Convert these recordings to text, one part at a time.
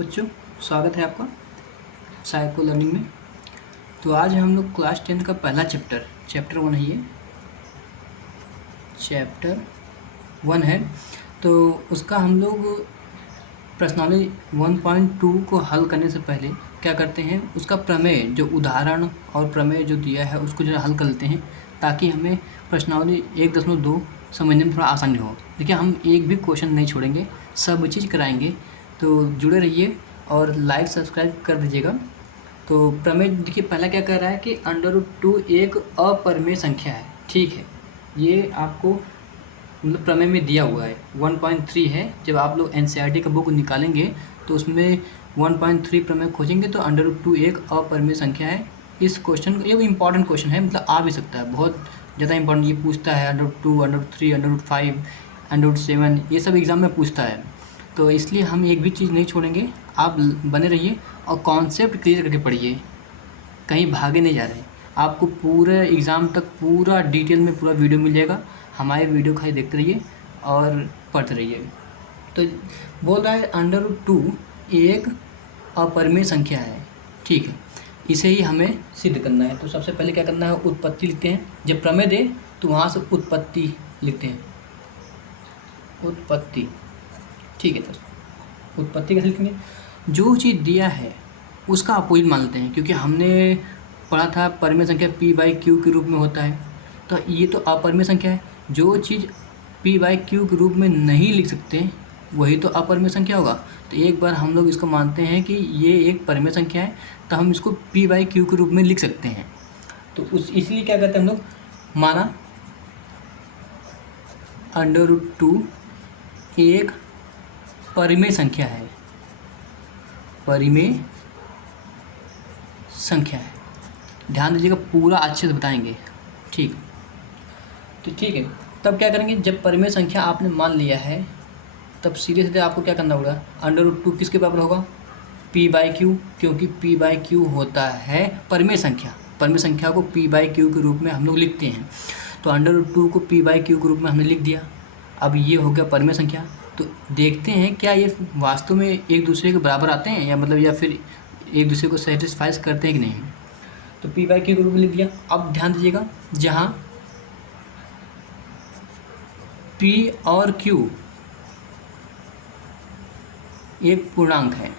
बच्चों, स्वागत है आपका साइको लर्निंग में। तो आज हम लोग क्लास 10 का पहला चैप्टर 1 है। ये चैप्टर 1 है, तो उसका हम लोग प्रश्नावली 1.2 को हल करने से पहले क्या करते हैं, उसका प्रमेय जो उदाहरण और प्रमेय जो दिया है उसको जो हल कर लेते हैं, ताकि हमें प्रश्नावली 1.2 समझने में थोड़ा आसानी हो। देखिए, हम एक भी क्वेश्चन नहीं छोड़ेंगे, सब चीज़ कराएंगे, तो जुड़े रहिए और लाइक सब्सक्राइब कर दीजिएगा। तो प्रमेय देखिए, पहला क्या कह रहा है कि √2 एक अपरिमेय संख्या है। ठीक है, ये आपको मतलब प्रमेय में दिया हुआ है। 1.3 है। जब आप लोग NCERT का बुक निकालेंगे तो उसमें 1.3 प्रमेय खोजेंगे तो √2 एक अपरिमेय संख्या है। इस क्वेश्चन ये इम्पॉर्टेंट क्वेश्चन है, मतलब आ भी सकता है, बहुत ज़्यादा इंपॉर्टेंट। ये पूछता है √2, √3, √5, √7, ये सब एग्ज़ाम में पूछता है। तो इसलिए हम एक भी चीज़ नहीं छोड़ेंगे, आप बने रहिए और कॉन्सेप्ट क्लियर करके पढ़िए, कहीं भागे नहीं जा रहे। आपको पूरे एग्ज़ाम तक पूरा डिटेल में पूरा वीडियो मिल जाएगा। हमारे वीडियो खाली देखते रहिए और पढ़ते रहिए। तो बोल रहा है √2 एक अपरिमेय संख्या है। ठीक है, इसे ही हमें सिद्ध करना है। तो सबसे पहले क्या करना है, उत्पत्ति लिखते हैं। जब प्रमेय दे तो वहाँ से उत्पत्ति लिखते हैं, उत्पत्ति। ठीक है, तो उत्पत्ति कैसे लिखेंगे, जो चीज़ दिया है उसका अपोजिट मान लेते हैं, क्योंकि हमने पढ़ा था परिमेय संख्या p/q के रूप में होता है। तो ये तो अपरिमेय संख्या है, जो चीज़ p/q के रूप में नहीं लिख सकते वही तो अपरिमेय संख्या होगा। तो एक बार हम लोग इसको मानते हैं कि ये एक परिमेय संख्या है, तो हम इसको p/q के रूप में लिख सकते हैं। तो इसलिए क्या कहते हैं हम लोग, माना √2 एक परिमेय संख्या है, परिमेय संख्या है। ध्यान दीजिएगा, पूरा अच्छे से बताएंगे। ठीक, तो ठीक है, तब क्या करेंगे, जब परिमेय संख्या आपने मान लिया है तब सीधे सीधे आपको क्या करना होगा, √2 किसके बराबर होगा, p/q, क्योंकि p/q होता है परिमेय संख्या। परिमेय संख्या को p/q के रूप में हम लोग लिखते हैं। तो √2 को p/q के रूप में हमने लिख दिया। अब ये हो गया परिमेय संख्या। तो देखते हैं क्या ये वास्तव में एक दूसरे के बराबर आते हैं, या मतलब या फिर एक दूसरे को सेटिस्फाइज करते हैं कि नहीं। तो p/q के रूप में लिख दिया। अब ध्यान दीजिएगा, जहाँ p और q एक पूर्णांक है,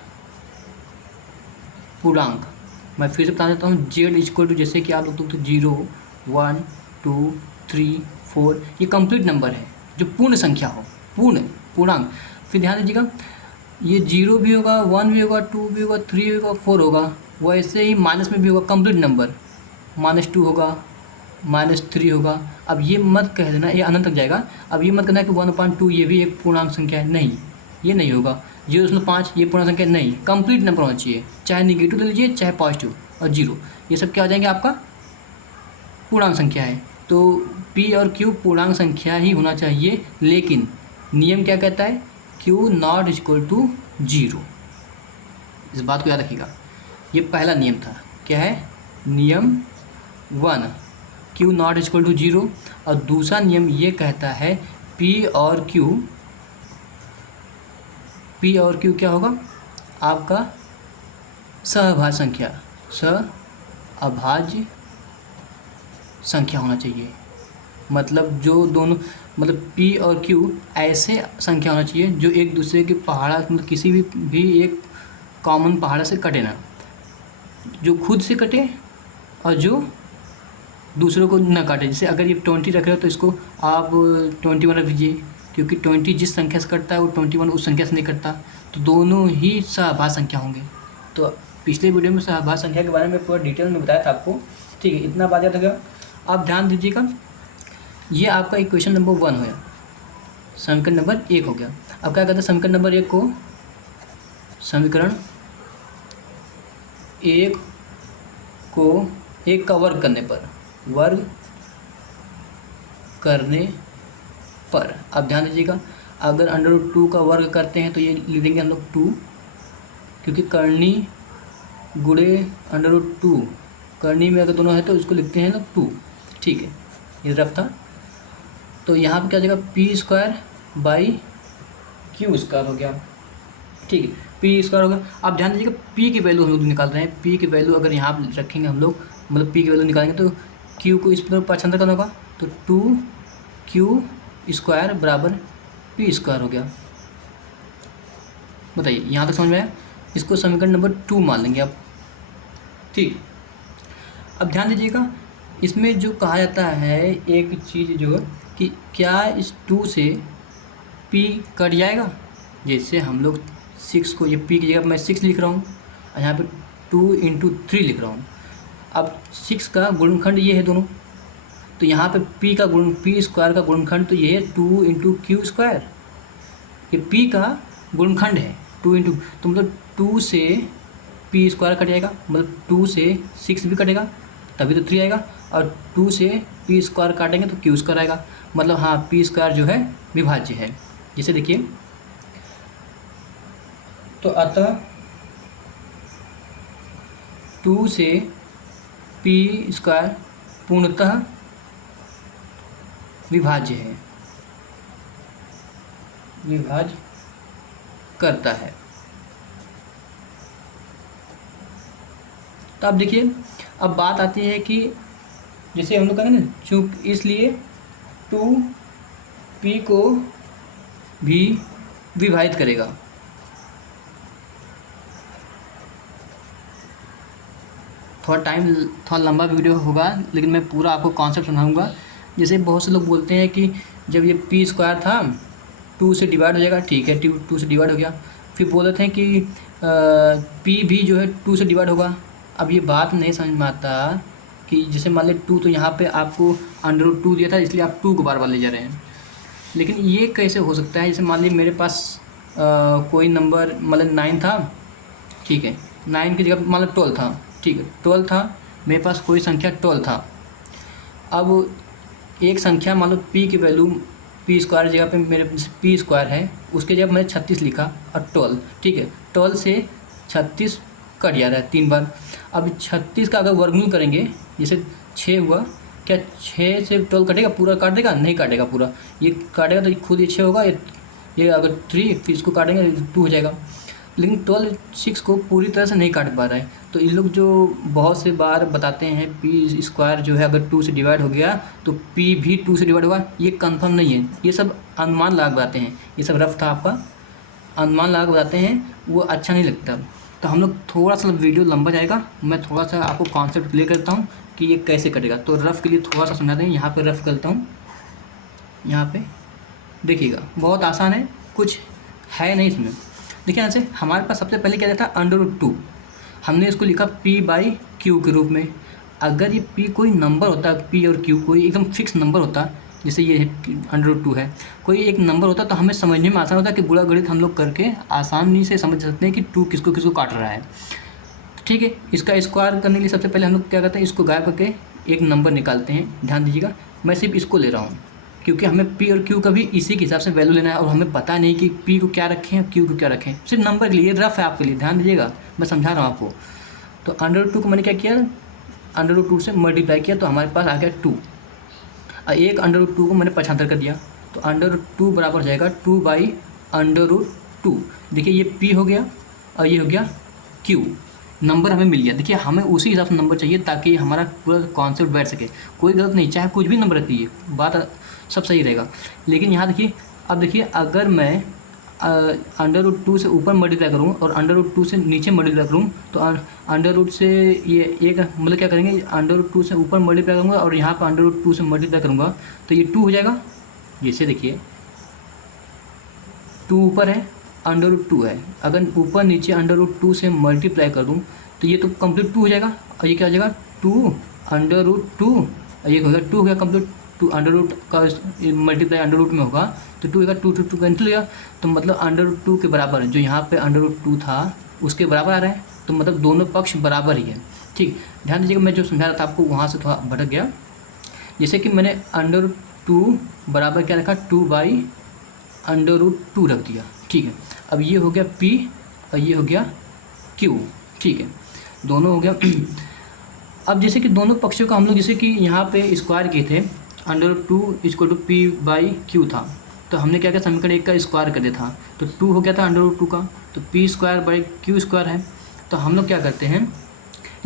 पूर्णांक, मैं फिर से बता देता हूँ, z जैसे कि आप लोग तो 0, 1, 2, 3, 4 ये कंप्लीट नंबर है, जो पूर्ण संख्या हो, पूर्णांक। फिर ध्यान दीजिएगा, ये 0 भी होगा, 1 भी होगा, 2 भी होगा, 3 भी होगा, 4 होगा। वैसे ही माइनस में भी होगा कंप्लीट नंबर, -2 होगा, -3 होगा। अब ये मत कह देना ये अनंत तक जाएगा। अब ये मत कहना कि 1/2 ये भी एक पूर्णांक संख्या है, नहीं, ये नहीं होगा। 0.5 ये पूर्णांक संख्या नहीं, कंप्लीट नंबर होना चाहिए, चाहे निगेटिव ले लीजिए चाहे पॉजिटिव। और 0 ये सब क्या हो जाएंगे, आपका पूर्णांक संख्या है। तो p और q पूर्णांक संख्या ही होना चाहिए, लेकिन नियम क्या कहता है, q ≠ 0। इस बात को याद रखिएगा, ये पहला नियम था। क्या है, नियम 1, q ≠ 0। और दूसरा नियम ये कहता है p और q क्या होगा, आपका सहअभाज्य संख्या, सहअभाज्य संख्या होना चाहिए। मतलब जो दोनों, मतलब p और q ऐसे संख्या होना चाहिए जो एक दूसरे के पहाड़ा, मतलब किसी भी एक कॉमन पहाड़ा से कटे ना, जो खुद से कटे और जो दूसरों को न काटे। जैसे अगर ये 20 रख रहे हो तो इसको आप 21 रख दीजिए, क्योंकि 20 जिस संख्या से कटता है वो 21 उस संख्या से नहीं कटता। तो दोनों ही सहअभाज्य संख्या होंगे। तो पिछले वीडियो में सहअभाज्य संख्या के बारे में पूरा डिटेल में बताया था आपको। ठीक है, इतना बात याद रखिएगा। आप ध्यान दीजिएगा, ये आपका इक्वेशन नंबर 1 हो गया, समीकरण नंबर 1 हो गया। अब क्या कहते हैं, समीकरण नंबर 1 को, समीकरण 1 को 1 का वर्ग करने पर अब ध्यान दीजिएगा, अगर √2 का वर्ग करते हैं तो ये लिख देंगे हम लोग 2, क्योंकि करनी गुणे √2, करनी में अगर दोनों है तो इसको लिखते हैं लोग 2। ठीक है, ये रफ था। तो यहाँ पे क्या हो जाएगा, p² / q² हो गया। ठीक है, पी स्क्वायर होगा। आप ध्यान दीजिएगा पी की वैल्यू हम लोग निकाल रहे हैं, पी की वैल्यू अगर यहाँ पर रखेंगे हम लोग, मतलब पी की वैल्यू निकालेंगे तो क्यू को इस पर पक्षांतर करना होगा, तो 2q स्क्वायर बराबर पी स्क्वायर हो गया। बताइए यहाँ तक समझ में आया? इसको समीकरण नंबर 2 मान लेंगे आप। ठीक, अब ध्यान दीजिएगा इसमें जो कहा जाता है एक चीज़ जो कि क्या इस 2 से p कट जाएगा। जैसे हम लोग 6 को, ये p की जगह मैं 6 लिख रहा हूँ और यहाँ पे 2 इंटू 3 लिख रहा हूँ। अब 6 का गुणनखंड ये है दोनों, तो यहाँ पे p का गुण, p स्क्वायर का गुणनखंड तो ये है 2 इंटू क्यू स्क्वायर, ये p का गुणनखंड है 2 इंटू, तो मतलब 2 से p स्क्वायर कट जाएगा, मतलब 2 से 6 भी कटेगा तभी तो 3 आएगा, और 2 से p स्क्वायर काटेंगे तो q स्क्वायर आएगा, मतलब हाँ p स्क्वायर जो है विभाज्य है। जैसे देखिए, तो अतः 2 से p स्क्वायर पूर्णतः विभाज्य है, विभाज्य करता है। तो अब देखिए, अब बात आती है कि जैसे हम लोग कहेंगे ना चूक, इसलिए 2p को भी विभाजित करेगा। थोड़ा लंबा वीडियो होगा, लेकिन मैं पूरा आपको कॉन्सेप्ट समझाऊंगा। जैसे बहुत से लोग बोलते हैं कि जब ये p स्क्वायर था 2 से डिवाइड हो जाएगा, ठीक है 2 से डिवाइड हो गया, फिर बोल रहे थे कि p भी जो है 2 से डिवाइड होगा। अब ये बात नहीं समझ में आता कि जैसे मान लीजिए 2, तो यहाँ पे आपको √2 दिया था इसलिए आप 2 को बार बार ले जा रहे हैं, लेकिन ये कैसे हो सकता है। जैसे मान लीजिए मेरे पास कोई नंबर मतलब 9 था, ठीक है 9 की जगह मान लो 12 था, ठीक है 12 था, मेरे पास कोई संख्या 12 था। अब एक संख्या मान लो p की वैल्यू p स्क्वायर जगह पे मेरे p स्क्वायर है, उसके जगह मैंने 36 लिखा और 12, ठीक है 12 से 36 कट जा रहा है 3 बार। अब 36 का अगर वर्गमूल करेंगे, जैसे 6 हुआ, क्या 6 से 12 कटेगा, पूरा काट देगा? नहीं काटेगा पूरा, ये काटेगा तो खुद ये 6 होगा, ये अगर 3 फिर इसको काटेंगे 2 हो जाएगा, लेकिन 12 6 को पूरी तरह से नहीं काट पा रहा है। तो इन लोग जो बहुत से बार बताते हैं p स्क्वायर जो है अगर 2 से डिवाइड हो गया तो p भी 2 से डिवाइड होगा, ये कंफर्म नहीं है, ये सब अनुमान लगा बताते हैं, ये सब रफ था आपका, अनुमान लगा बताते हैं, वो अच्छा नहीं लगता। तो हम लोग थोड़ा सा वीडियो लंबा जाएगा, मैं थोड़ा सा आपको कॉन्सेप्ट क्लियर करता हूँ कि ये कैसे कटेगा। तो रफ़ के लिए थोड़ा सा समझाते हैं, यहाँ पे रफ़ करता हूँ, यहाँ पे देखिएगा बहुत आसान है, कुछ है नहीं इसमें। देखिए यहाँ से हमारे पास सबसे पहले क्या था √2, हमने इसको लिखा p/q के रूप में। अगर ये p कोई नंबर होता, p और q कोई एकदम फिक्स नंबर होता, जैसे ये √2 है, कोई एक नंबर होता तो हमें समझने में आसान होता कि गुणा गणित हम लोग करके आसानी से समझ सकते हैं कि 2 किसको किसको काट रहा है। ठीक है, इसका स्क्वायर करने के लिए सबसे पहले हम लोग क्या करते हैं, इसको गायब करके एक नंबर निकालते हैं। ध्यान दीजिएगा मैं सिर्फ इसको ले रहा हूँ क्योंकि हमें p और q का भी इसी के हिसाब से वैल्यू लेना है, और हमें पता नहीं कि p को क्या रखें और q को क्या रखें, सिर्फ नंबर के लिए, रफ है आपके लिए, ध्यान दीजिएगा मैं समझा रहा हूँ आपको। तो √2 को मैंने क्या किया, √2 से मल्टीप्लाई किया तो हमारे पास आ गया 2, और एक √2 को मैंने पक्षांतर कर दिया तो √2 बराबर हो जाएगा 2/√2। देखिए ये p हो गया और ये हो गया q, नंबर हमें मिल गया। देखिए हमें उसी हिसाब से नंबर चाहिए ताकि हमारा पूरा कॉन्सेप्ट बैठ सके, कोई गलत नहीं, चाहे कुछ भी नंबर रहती है बात सब सही रहेगा। लेकिन यहाँ देखिए, अब देखिए अगर मैं √2 से ऊपर मल्टीप्लाई करूँ और √2 से नीचे मल्टीप्लाई करूँ तो √2 से ये एक मतलब क्या करेंगे, √2 से ऊपर मल्टीप्लाई करूँगा और यहाँ पर √2 से मल्टीप्लाई करूँगा तो ये 2 हो जाएगा। जैसे देखिए 2 ऊपर है, √2 है, अगर ऊपर नीचे √2 से मल्टीप्लाई कर दूँ तो ये तो कंप्लीट 2 हो जाएगा, और ये क्या हो जाएगा 2 √2, और ये हो गया 2 हो गया कंप्लीट। 2 √ का मल्टीप्लाई √रूट में होगा तो 2 होगा, 2 कैंसिल हो गया, तो मतलब √2 के बराबर जो यहाँ पे √2 था उसके बराबर आ रहा है, तो मतलब दोनों पक्ष बराबर ही है। ठीक, ध्यान दीजिएगा मैं जो समझा रहा था आपको वहाँ से थोड़ा भटक गया। जैसे कि मैंने √2 बराबर क्या रखा, 2/√2 रख दिया। ठीक है, अब ये हो गया p और ये हो गया q। ठीक है, दोनों हो गया। अब जैसे कि दोनों पक्षों का हम लोग जैसे कि यहाँ पे स्क्वायर किए थे, √2 = p/q था, तो हमने क्या किया, समीकरण 1 का स्क्वायर कर दिया था, तो 2 हो गया था √2 का, तो p² / q² है। तो हम लोग क्या करते हैं,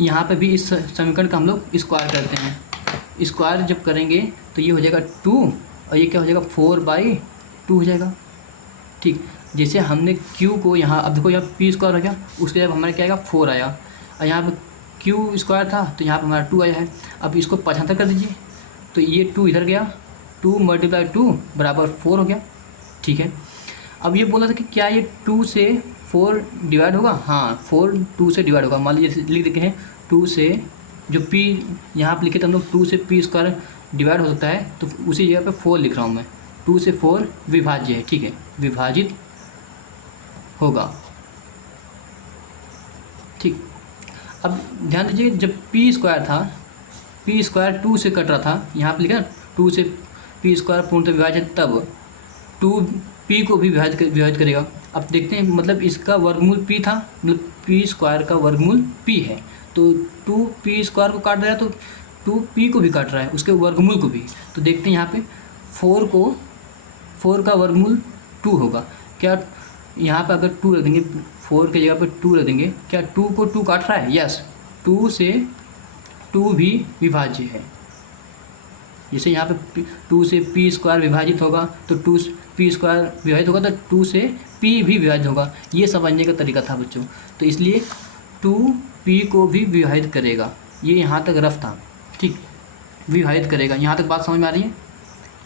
यहाँ पे भी इस समीकरण का हम लोग स्क्वायर करते हैं। स्क्वायर जब करेंगे तो ये हो जाएगा 2 और ये क्या हो जाएगा 4/2 हो जाएगा। ठीक, जैसे हमने q को यहाँ, अब देखो यहाँ p² हो गया, उसके जब हमारे क्या आएगा 4 आया, और यहाँ पे q² था तो यहाँ पे हमारा 2 आया है। अब इसको 75 कर दीजिए, तो ये 2 इधर गया, 2 × 2 = 4 हो गया। ठीक है, अब ये बोला था कि क्या ये 2 से 4 डिवाइड होगा। हाँ, 4 2 से डिवाइड होगा। मान लीजिए लिख देते हैं 2 से, जो p यहाँ पर लिखे थे हम लोग 2 से p² डिवाइड हो सकता है, तो उसी जगह पे 4 लिख रहा हूँ मैं। 2 से 4 विभाज्य है, ठीक है, विभाजित होगा। ठीक, अब ध्यान दीजिए जब p² था, p² 2 से कट रहा था, यहाँ पे लिखा 2 से p² पूर्णतः विभाजित, तब 2 p को भी विभाजित करेगा। अब देखते हैं, मतलब इसका वर्गमूल p था, मतलब p² का वर्गमूल p है, तो 2 p² को काट रहा है, तो 2 p को भी काट रहा है, उसके वर्गमूल को भी। तो देखते हैं यहाँ पे 4 का वर्गमूल 2 होगा। क्या यहाँ पे अगर 2 रख देंगे, 4 की जगह पे 2 रख देंगे, क्या 2 को 2 काट रहा है? यस, 2 से 2 भी विभाज्य है। जैसे यहाँ पे 2 से p² विभाजित होगा, तो 2 p² विभाजित होगा, तो 2 से p भी विभाजित होगा। ये समझने का तरीका था बच्चों। तो इसलिए 2 p को भी विभाजित करेगा। ये यहाँ तक रफ था, ठीक, विभाजित करेगा। यहाँ तक बात समझ में आ रही है?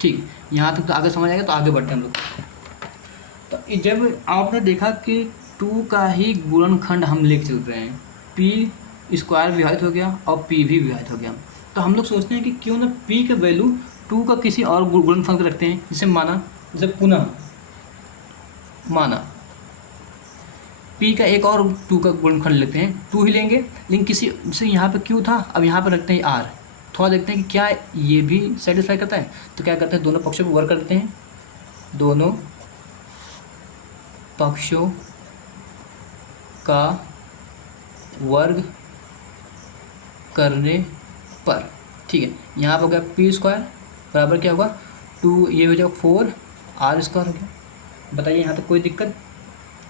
ठीक, यहाँ तक तो आगे समझ आएगा, तो आगे बढ़ते हैं हम लोग। तो जब आपने देखा कि 2 का ही गुणनखंड हम लेके चल रहे हैं, p² विभाजित हो गया और p भी विभाजित हो गया, तो हम लोग सोचते हैं कि क्यों ना p का वैल्यू 2 का किसी और गुणनफल रखते हैं। जैसे पुनः माना p का एक और 2 का गुणनखंड लेते हैं, 2 ही लेंगे, लेकिन किसी, जैसे यहाँ पे q था, अब यहाँ पे रखते हैं r। थोड़ा देखते हैं कि क्या ये भी सेटिस्फाई करता है। तो क्या करते हैं, दोनों पक्षों पर वर्ग कर देते हैं, दोनों पक्षों का वर्ग करने पर, ठीक है, यहाँ पर हो गया p² बराबर क्या होगा 2, ये हो जाएगा 4r² हो गया। बताइए यहाँ तक कोई दिक्कत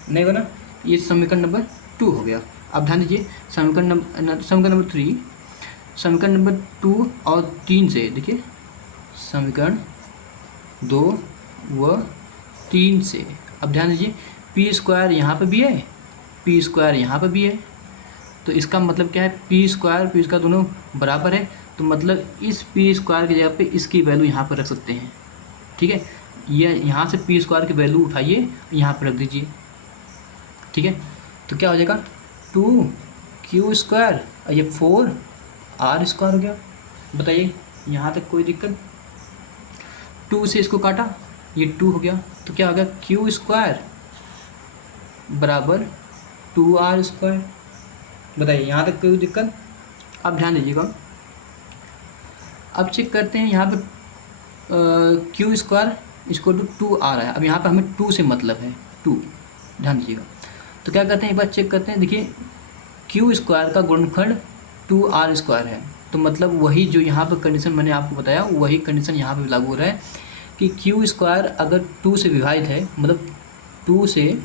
नहीं होगा ना? ये समीकरण नंबर 2 हो गया। अब ध्यान दीजिए समीकरण नंबर 3, समीकरण नंबर 2 और 3 से देखिए, समीकरण 2 व 3 से। अब ध्यान दीजिए p² यहाँ पे भी है, p² यहाँ पे भी है, तो इसका मतलब क्या है, p² दोनों बराबर है, तो मतलब इस p² की जगह पे इसकी वैल्यू यहाँ पर रख सकते हैं। ठीक है, ये यहाँ से p² की वैल्यू उठाइए, यहाँ पर रख दीजिए। ठीक है, तो क्या हो जाएगा 2q² और ये 4r² हो गया। बताइए यहाँ तक कोई दिक्कत? 2 से इसको काटा, ये 2 हो गया, तो क्या हो गया q² बराबर 2r²। बताइए यहाँ तक कोई दिक्कत? अब ध्यान दीजिएगा, अब चेक करते हैं यहाँ पर q² = 2r है। अब यहाँ पर हमें 2 से मतलब है, 2, ध्यान दीजिएगा। तो क्या करते हैं, एक बार चेक करते हैं। देखिए q² का गुणनखंड 2r² है, तो मतलब वही जो यहाँ पर कंडीशन मैंने आपको बताया, वही कंडीशन यहाँ पर लागू हो रहा है कि q² अगर 2 से विभाजित है, मतलब 2 से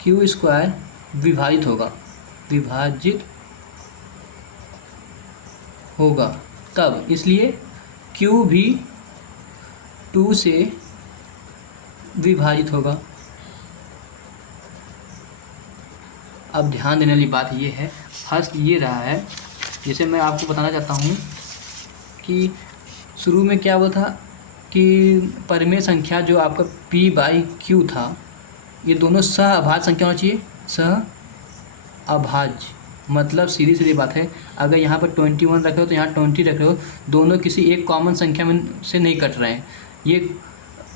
q² विभाजित होगा, तब इसलिए q भी 2 से विभाजित होगा। अब ध्यान देने वाली बात ये है, फर्स्ट ये रहा है, जैसे मैं आपको बताना चाहता हूँ कि शुरू में क्या हुआ था कि परिमेय संख्या जो आपका p/q था, ये दोनों सहअभाज्य संख्या होना चाहिए। सहअभाज्य मतलब सीधी बात है, अगर यहाँ पर 21 रखे हो तो यहाँ 20 रख रहे हो, दोनों किसी एक कॉमन संख्या में से नहीं कट रहे हैं। ये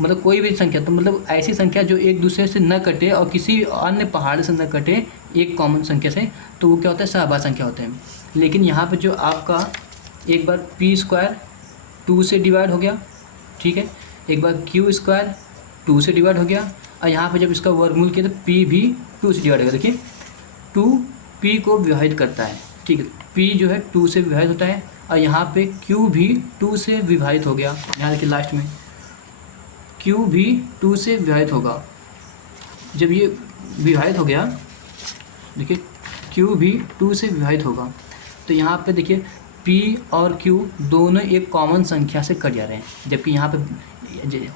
मतलब कोई भी संख्या, तो मतलब ऐसी संख्या जो एक दूसरे से न कटे और किसी अन्य पहाड़ से न कटे, एक कॉमन संख्या से, तो वो क्या होता है, सहअभाज्य संख्या होते हैं। लेकिन यहाँ पर जो आपका एक बार p² 2 से डिवाइड हो गया, ठीक है, एक बार q² 2 से डिवाइड हो गया, और यहाँ पे जब इसका वर्गमूल किया तो p भी 2 से डिवाइड होगा। देखिए 2 p को विभाजित करता है, ठीक है, p जो है 2 से विभाजित होता है, और यहाँ पे q भी 2 से विभाजित हो गया। यहाँ देखिए लास्ट में Q भी 2 से विभाजित होगा। जब ये विभाजित हो गया, देखिए Q भी 2 से विभाजित होगा, तो यहाँ पे देखिए P और Q दोनों एक कॉमन संख्या से कट जा रहे हैं, जबकि यहाँ पे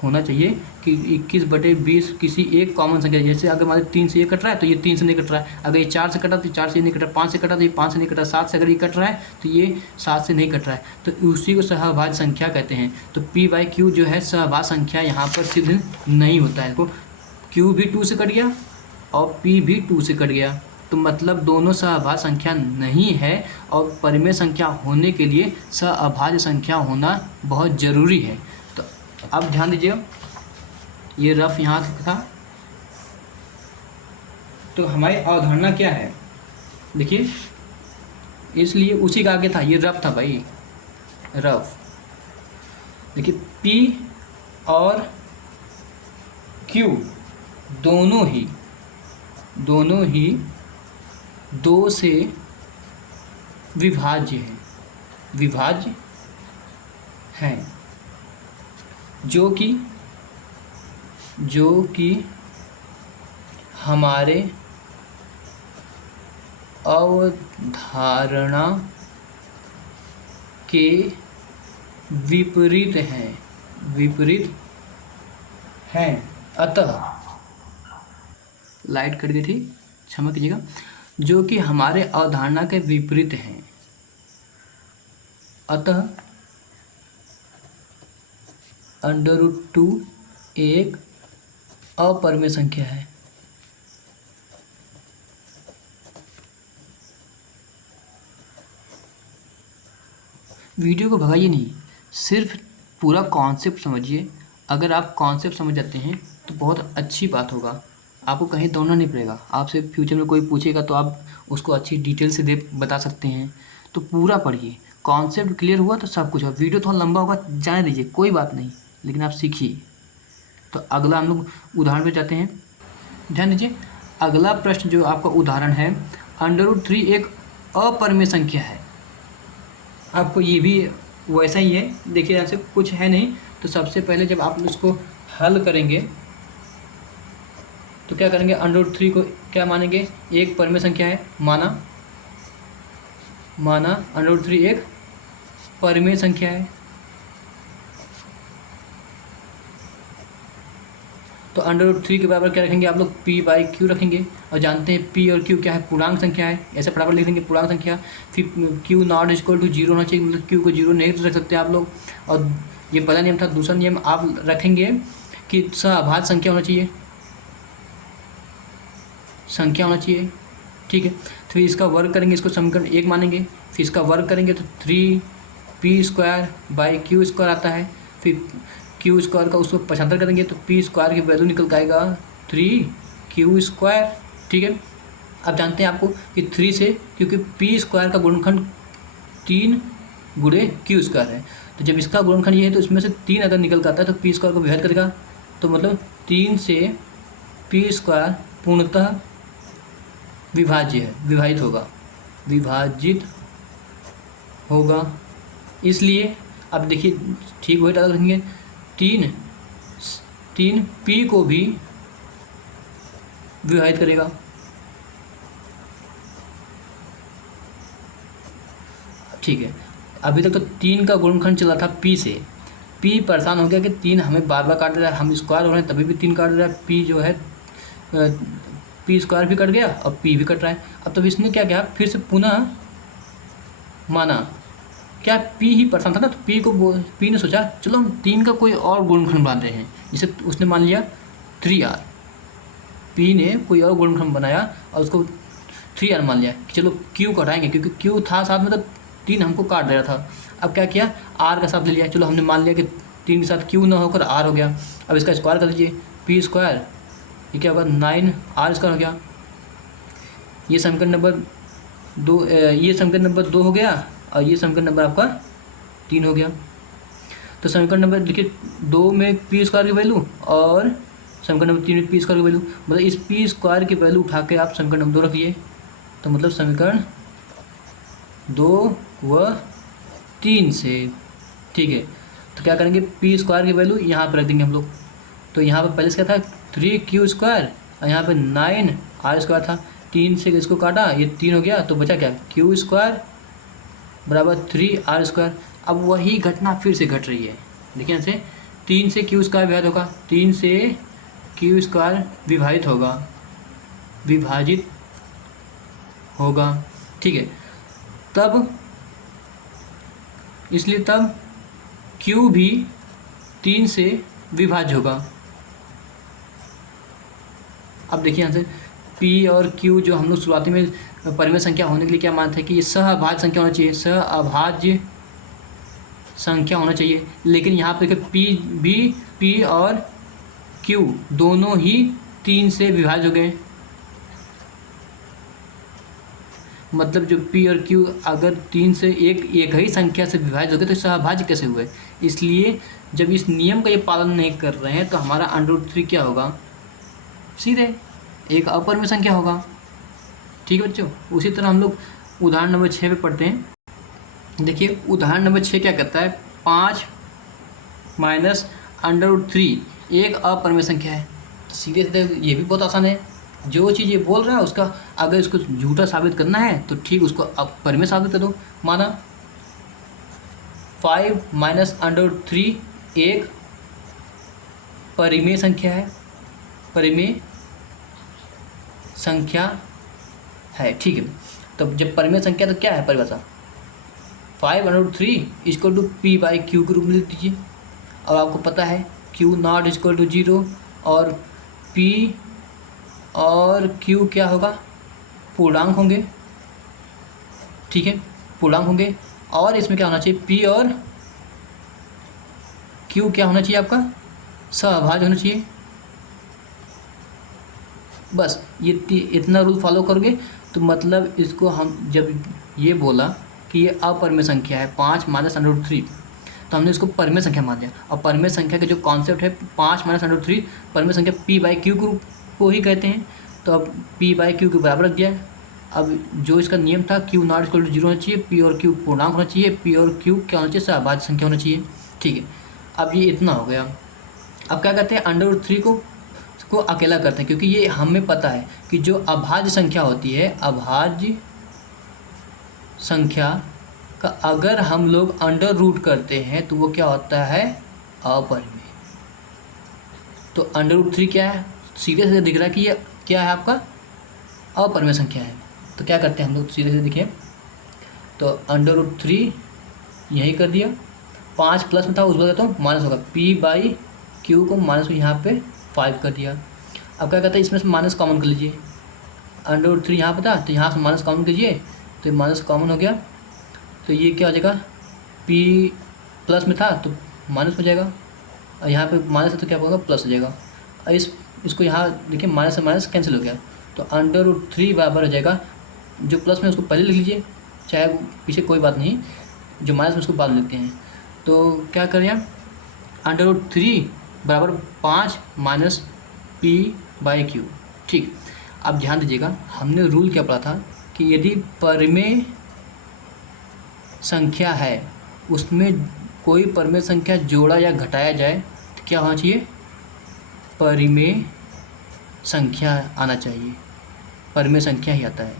होना चाहिए कि 21/20 किसी एक कॉमन संख्या, जैसे अगर मान लीजिए 3 से ये कट रहा है तो ये 3 से नहीं कट रहा है, अगर ये 4 से कटा तो 4 से नहीं कट रहा है, 5 से कटा तो ये 5 से नहीं कट रहा है, 7 से अगर ये कट रहा है तो ये 7 से नहीं कट रहा है, तो उसी को सहभाज्य संख्या कहते हैं। तो P/Q जो है सहभाज्य संख्या यहाँ पर सिद्ध नहीं होता है। देखो Q भी 2 से कट गया और P भी 2 से कट गया, तो मतलब दोनों सहअभाज्य संख्या नहीं है, और परिमेय संख्या होने के लिए सहअभाज्य संख्या होना बहुत ज़रूरी है। तो अब ध्यान दीजिएगा, ये रफ यहाँ था। तो हमारी अवधारणा क्या है, देखिए इसलिए उसी का आगे था, ये रफ था भाई, रफ। देखिए P और Q दोनों ही 2 से विभाज्य हैं, जो कि हमारे अवधारणा के विपरीत हैं। अतः लाइट कट गई थी, क्षमा कीजिएगा, जो कि हमारे अवधारणा के विपरीत हैं। अतः √2 एक अपरिमेय संख्या है। वीडियो को भगाइए नहीं, सिर्फ पूरा कॉन्सेप्ट समझिए। अगर आप कॉन्सेप्ट समझ जाते हैं तो बहुत अच्छी बात होगा, आपको कहीं दौड़ना नहीं पड़ेगा। आपसे फ्यूचर में कोई पूछेगा तो आप उसको अच्छी डिटेल से बता सकते हैं। तो पूरा पढ़िए, कॉन्सेप्ट क्लियर हुआ तो सब कुछ होगा। वीडियो थोड़ा लंबा होगा, जाने दीजिए, कोई बात नहीं, लेकिन आप सीखिए। तो अगला हम लोग उदाहरण पे जाते हैं। ध्यान दीजिए, अगला प्रश्न जो आपका उदाहरण है, √3 एक अपरिमेय संख्या है। आपको ये भी वैसा ही है, देखिए ऐसे कुछ है नहीं। तो सबसे पहले जब आप उसको हल करेंगे तो क्या करेंगे, √3 को क्या मानेंगे, एक परिमेय संख्या है, माना √3 एक परिमेय संख्या है। तो √3 के बराबर क्या रखेंगे आप लोग, P/Q रखेंगे, और जानते हैं P और Q क्या है, पूर्णांक संख्या है, ऐसे बराबर लिख देंगे पूर्णांक संख्या। फिर Q ≠ 0 होना चाहिए, मतलब Q को 0 नहीं रख सकते आप लोग। और ये पहला नियम था। दूसरा नियम आप रखेंगे कि सहअभाज्य संख्या होना चाहिए, ठीक है। फिर इसका वर्ग करेंगे, इसको समीकरण 1 मानेंगे। फिर इसका वर्ग करेंगे तो 3P² आता है। फिर Q² का उसको 75 करेंगे तो P² की वैल्यू निकल के आएगा 3Q², ठीक है। अब जानते हैं आपको कि 3 से, क्योंकि P² का गुणनखंड 3 × Q² है, तो जब इसका गुणनखंड ये है तो इसमें से 3 अगर निकल कर आता है तो P² को विभाजित करेगा, तो मतलब 3 से P² पूर्णतः विभाजित होगा। इसलिए अब देखिए, ठीक वही टाइप रखेंगे, 3 P को भी विभाजित करेगा। ठीक है, अभी तक तो 3 का गुणनखंड चला था P से। P परेशान हो गया कि 3 हमें बार बार काट दे रहा है, हम स्क्वायर हो रहे हैं तभी भी 3 काट रहा है। P जो है P² भी कट गया और P भी कट रहा है। अब तब इसने क्या किया, फिर से पुनः माना, क्या P ही परेशान था ना, तो P ने सोचा चलो हम 3 का कोई और गुणनखंड बनाते हैं। जैसे उसने मान लिया 3R, P ने कोई और गुणनखंड बनाया और उसको 3R मान लिया कि चलो Q को हटाएंगे, क्योंकि Q था साथ में तो 3 हमको काट दे रहा था। अब क्या किया, R का साथ ले लिया। चलो हमने मान लिया कि 3 के साथ Q ना होकर R हो गया। अब इसका स्क्वायर कर लीजिए, P², ये क्या होगा, 9R² हो गया। ये समीकरण नंबर 2 हो गया, और ये समीकरण नंबर आपका 3 हो गया। तो समीकरण नंबर देखिए 2 में P² की वैल्यू और समीकरण नंबर 3 में P² की वैल्यू, मतलब इस P² की वैल्यू उठा के आप समीकरण नंबर 2 रखिए। तो मतलब समीकरण 2 व 3 से, ठीक है। तो क्या करेंगे, P² की वैल्यू यहाँ पर रख देंगे हम लोग, तो यहाँ पर पहले क्या था 3q² और यहाँ पे 9r² था। 3 से इसको काटा, ये 3 हो गया, तो बचा क्या q² बराबर 3r²। अब वही घटना फिर से घट रही है। देखिए यहाँ से 3 से q² विभाजित होगा, 3 से q² विभाजित होगा, ठीक है। तब इसलिए तब q भी 3 से विभाज्य होगा। अब देखिए यहाँ से p और q जो हम लोग शुरुआती में परिमेय संख्या होने के लिए क्या मानते हैं कि ये सहअभाज्य संख्या होना चाहिए, सहअभाज्य संख्या होना चाहिए। लेकिन यहाँ पे देखिए p और q दोनों ही 3 से विभाज्य हो गए। मतलब जो p और q अगर 3 से एक ही संख्या से विभाजित हो गए तो सहअभाज्य कैसे हुए। इसलिए जब इस नियम का ये पालन नहीं कर रहे हैं तो हमारा √3 क्या होगा, सीधे एक अपरिमेय संख्या होगा, ठीक है बच्चों। उसी तरह हम लोग उदाहरण नंबर 6 पे पढ़ते हैं। देखिए उदाहरण नंबर 6 क्या कहता है, 5 माइनस √3 एक अपरिमेय संख्या है। सीधे सीधे ये भी बहुत आसान है, जो चीज़ ये बोल रहा है उसका अगर इसको झूठा साबित करना है तो ठीक उसको अपरिमेय साबित कर दो। माना 5 माइनस √3 एक परिमेय संख्या है, परिमेय संख्या है, ठीक है। तो जब परिमेय संख्या तो क्या है परिभाषा, 5√3 इक्वल टू p/q के रूप में लिख दीजिए। अब आपको पता है q0 इक्वल टू 0 और p और q क्या होगा, पूर्णांक होंगे, ठीक है, पूर्णांक होंगे। और इसमें क्या होना चाहिए, p और q क्या होना चाहिए, आपका सहअभाज्य होना चाहिए। बस ये इतना रूल फॉलो करोगे तो मतलब इसको हम जब ये बोला कि ये अपरिमेय संख्या है 5 माइनस √3 तो हमने इसको परिमेय संख्या मान लिया। और परिमेय संख्या का जो कॉन्सेप्ट है 5 माइनस √3 परिमेय संख्या p/q को ही कहते हैं। तो अब p/q के बराबर रख दिया। अब जो इसका नियम था q0 इक्वल टू 0 होना चाहिए, p और q पूर्णांक होना चाहिए, p और q क्या होना चाहिए, सहअभाज्य संख्या होना चाहिए, ठीक है। अब ये इतना हो गया। अब क्या करते हैं, √3 को अकेला करते हैं, क्योंकि ये हमें पता है कि जो अभाज्य संख्या होती है, अभाज्य संख्या का अगर हम लोग अंडर रूट करते हैं तो वो क्या होता है, अपरिमेय। तो √3 क्या है, सीधे सीधे दिख रहा है कि ये क्या है, आपका अपरिमेय संख्या है। तो क्या करते हैं हम लोग, सीधे सीधे देखिए, तो √3 यही कर दिया, 5 प्लस में था उस वजह तो माइनस होगा, p/q को माइनस में यहाँ पे 5 कर दिया। अब क्या कहते हैं, इसमें से माइनस कॉमन कर लीजिए, √3 यहाँ पर था तो यहाँ से माइनस कॉमन कीजिए, तो माइनस कॉमन हो गया। तो ये क्या हो जाएगा, p प्लस में था तो माइनस हो जाएगा, और यहाँ पे माइनस है तो क्या होगा, प्लस हो जाएगा। और इसको यहाँ देखिए माइनस से माइनस कैंसिल हो गया, तो √3 बराबर हो जाएगा, जो प्लस में उसको पहले लिख लीजिए, चाहे पीछे कोई बात नहीं, जो माइनस में उसको बाद में लिखते हैं। तो क्या करें आप, √3 बराबर 5 माइनस p/q, ठीक। अब ध्यान दीजिएगा, हमने रूल क्या पढ़ा था कि यदि परिमेय संख्या है उसमें कोई परिमेय संख्या जोड़ा या घटाया जाए तो क्या होना चाहिए, परिमेय संख्या आना चाहिए, परिमेय संख्या ही आता है।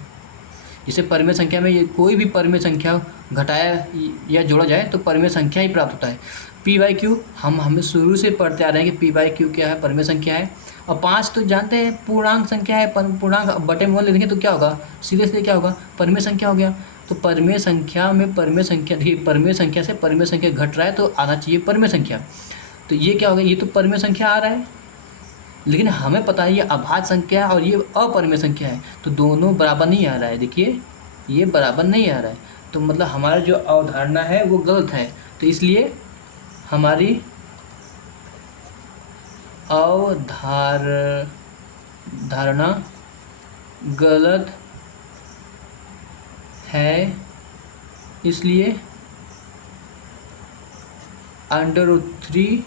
जैसे परिमेय संख्या में ये कोई भी परिमेय संख्या घटाया या जोड़ा जाए तो परिमेय संख्या ही प्राप्त होता है। p/q हमें शुरू से पढ़ते आ रहे हैं कि p/q क्या है, परिमेय संख्या है। और 5 तो जानते हैं पूर्णांक संख्या है, पूर्णांक बटे में 1 ले लेंगे तो क्या होगा, सीधे सीधे क्या होगा, परिमेय संख्या हो गया। तो परिमेय संख्या में परिमेय संख्या, देखिए परिमेय संख्या से परिमेय संख्या घट रहा है तो आना चाहिए परिमेय संख्या। तो ये क्या होगा, ये तो परिमेय संख्या आ रहा है, लेकिन हमें पता है ये अभाज्य संख्या है और ये अपरिमेय संख्या है, तो दोनों बराबर नहीं आ रहा है। देखिए ये बराबर नहीं आ रहा है, तो मतलब हमारा जो अवधारणा है वो गलत है। तो इसलिए हमारी धारणा गलत है, इसलिए √3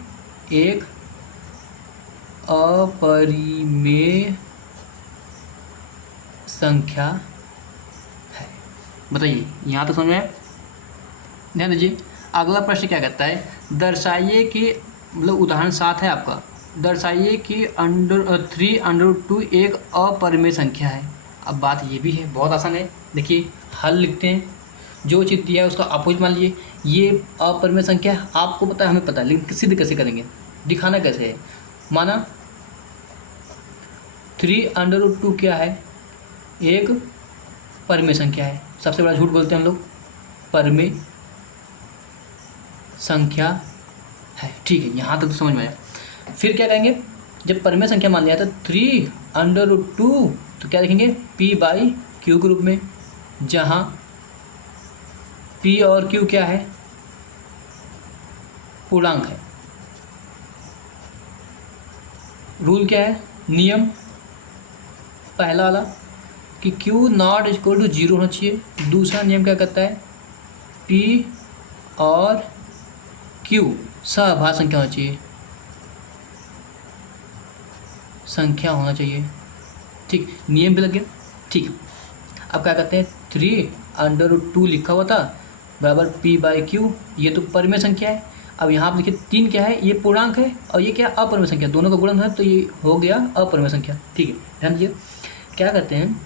एक अपरिमेय संख्या है। बताइए यहाँ तो समझ में आया? ध्यान दीजिए, अगला प्रश्न क्या कहता है, दर्शाइए कि मतलब उदाहरण 7 है आपका, दर्शाइए कि √3 एक अपरिमेय संख्या है। अब बात ये भी है, बहुत आसान है। देखिए हल लिखते हैं, जो चीज़ दिया है उसका अपोजिट मान लीजिए। ये अपरिमेय संख्या है, आपको पता है, हमें पता है, लेकिन सिद्ध कैसे करेंगे, दिखाना कैसे है। माना 3√2 क्या है, एक परिमेय संख्या है। सबसे बड़ा झूठ बोलते हैं हम लोग, परिमेय संख्या है। ठीक है, यहाँ तक तो समझ में आया। फिर क्या कहेंगे, जब परिमेय संख्या मान लिया तो 3√2 तो क्या लिखेंगे, p/q के रूप में, जहाँ p और q क्या है, पूर्णांक है। रूल क्या है, नियम पहला वाला कि q नॉट इक्वल टू 0 होना चाहिए। दूसरा नियम क्या कहता है, p और q सहभाज्य संख्या होना चाहिए, संख्या होना चाहिए। ठीक, नियम भी लग गया। ठीक, अब क्या कहते हैं, 3√2 लिखा हुआ था बराबर p/q, ये तो परिमेय संख्या है। अब यहाँ पर देखिए 3 क्या है, ये पूर्णांक है, और ये क्या है, अपरिमेय संख्या, दोनों का गुणन है तो ये हो गया अपरिमेय संख्या। ठीक है, ध्यान दीजिए क्या करते हैं,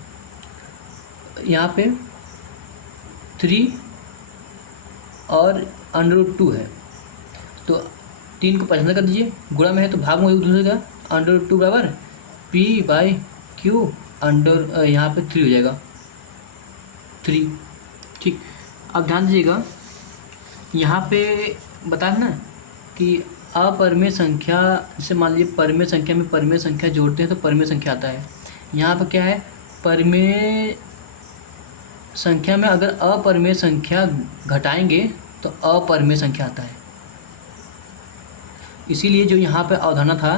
यहाँ पे 3 और √2 है तो 3 को पसंद कर दीजिए, गुणा में है तो भाग में एक दूसरे का, √2 बराबर p/q यहाँ पे 3 हो जाएगा, 3। ठीक, अब ध्यान दीजिएगा, यहाँ पे बता ना कि अपरिमेय संख्या, जैसे मान लीजिए परिमेय संख्या में परिमेय संख्या जोड़ते हैं तो परिमेय संख्या आता है। यहाँ पर क्या है, परिमेय संख्या में अगर अपरिमेय संख्या घटाएंगे तो अपरिमेय संख्या आता है। इसीलिए जो यहाँ पे अवधारणा था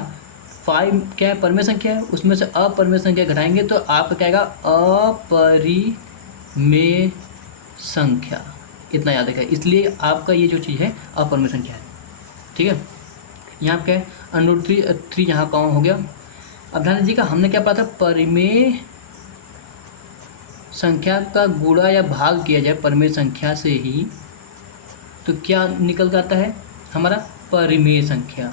5 क्या है, परिमेय संख्या है, उसमें से अपरिमेय संख्या घटाएंगे तो आपका क्या आएगा, अपरिमेय संख्या। इतना याद रखिए, इसलिए आपका ये जो चीज़ है अपरिमेय संख्या है। ठीक है, यहाँ पे क्या है, √3 यहाँ कॉमन हो गया। अब ध्यान दीजिएगा, हमने क्या पढ़ा था, परिमेय संख्या का गुणा या भाग किया जाए परिमेय संख्या से ही तो क्या निकल कर आता है हमारा, परिमेय संख्या।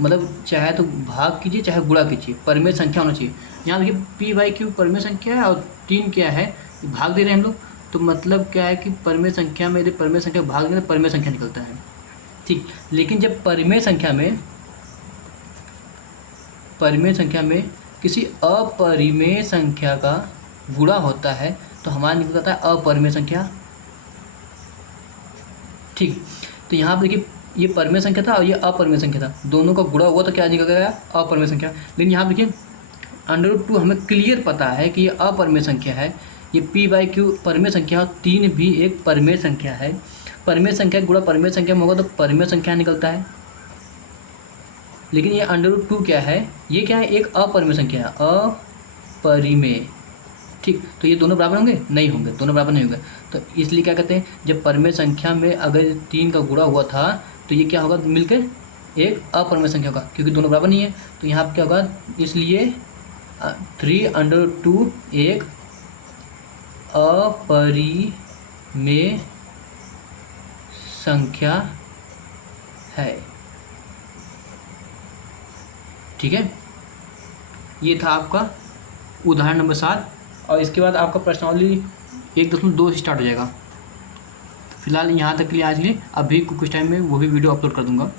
मतलब चाहे तो भाग कीजिए चाहे गुणा कीजिए, परिमेय संख्या होना चाहिए। यहाँ देखिए p/q परिमेय संख्या है और 3 क्या है, भाग दे रहे हैं हम लोग, तो मतलब क्या है कि परिमेय संख्या में यदि परिमेय संख्या भाग दें तो परिमेय संख्या निकलता है। ठीक, लेकिन जब परिमेय संख्या में किसी अपरिमेय संख्या का गुणा होता है तो हमारा निकलता है अपरिमेय संख्या। ठीक, तो यहाँ पर देखिए ये परिमेय संख्या था और ये अपरिमेय संख्या था, दोनों का गुणा हुआ तो क्या निकल गया, अपरिमेय संख्या। लेकिन यहाँ देखिए √2 हमें क्लियर पता है कि ये अपरिमेय संख्या है, ये p/q परिमेय संख्या और 3 भी एक परिमेय संख्या है। परिमेय संख्या गुणा परिमेय संख्या में होगा तो परिमेय संख्या निकलता है। लेकिन ये √2 क्या है, ये क्या है, एक अपरिमेय संख्या है, अपरिमेय। ठीक, तो ये दोनों बराबर होंगे, नहीं होंगे, दोनों बराबर नहीं होंगे। तो इसलिए क्या कहते हैं, जब परिमेय संख्या में अगर 3 का गुणा हुआ था तो ये क्या होगा, मिलकर एक अपरिमेय संख्या होगा, क्योंकि दोनों बराबर नहीं है। तो यहाँ क्या होगा, इसलिए 3√2 एक अपरिमेय संख्या है। ठीक है, ये था आपका उदाहरण नंबर 7, और इसके बाद आपका प्रश्नावली 1.2 से स्टार्ट हो जाएगा। फिलहाल यहाँ तक के लिए आज के लिए, अभी कुछ टाइम में वो भी वीडियो अपलोड कर दूँगा।